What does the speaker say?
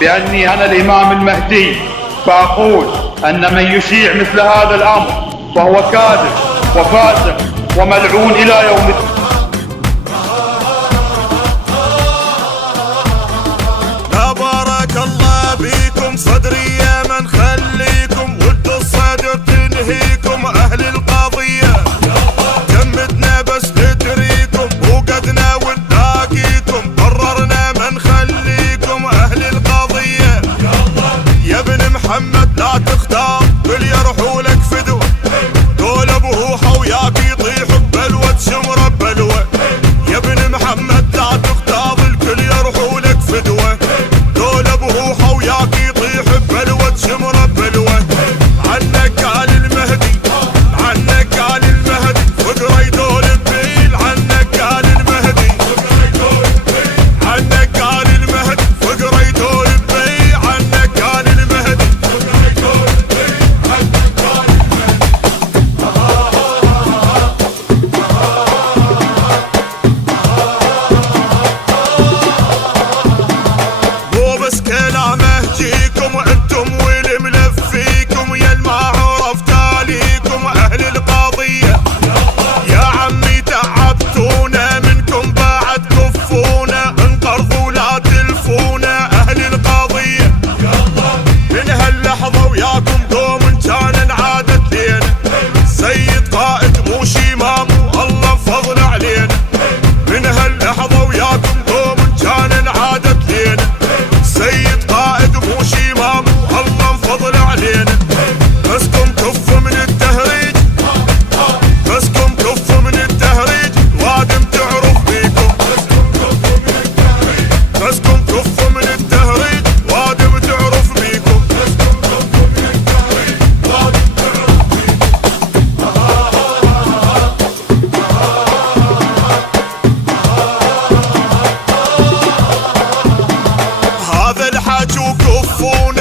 بأني أنا الإمام المهدي، فأقول أن من يشيع مثل هذا الأمر فهو كاذب وفاسق وملعون إلى يوم الدين. لا بارك الله بيكم صدري يا من خليكم ود الصدر تنهيكم أهل القضية. جمدنا بس ندريكم وقدنا ونلاقيكم، قررنا ما نخليكم أهل القضية. يا ابن محمد لا تختار كل يروحوا لك فدوة، دول ابوها وياك يطيحوا ببلوة شمرة بلوة. يا ابن محمد لا تختار الكل يروحوا لك فدوة، دول ابوها وياك يطيحوا ببلوة شمرة بلوة. عنك قال المهدي، عنك قال المهدي، فقرا يدور البيل. عنك قال المهدي، عنك قال المهدي، فقرا يدور البيل. عنك قال المهدي، مو بس كلامه جيكم انتم والملفيكم، يا المعروف تاليكم اهل القضية. يا عمي تعبتونا منكم بعد كفونا، انقرضوا لا تلفونا اهل القضية. من هاللحظة وياكم قوم كان انعادت لينا، سيد قائد مو شيمام والله فضل علينا. من هاللحظة وياكم قوم كان انعادت لينا، سيد قائد مو شيمام والله فضل علينا. بسكم كف من التهريج، بسكم كف من التهريج، وادم تعرف بيكم. بسكم كف من التهريج، وادم تعرف بيكم. هذا الحج وكفونا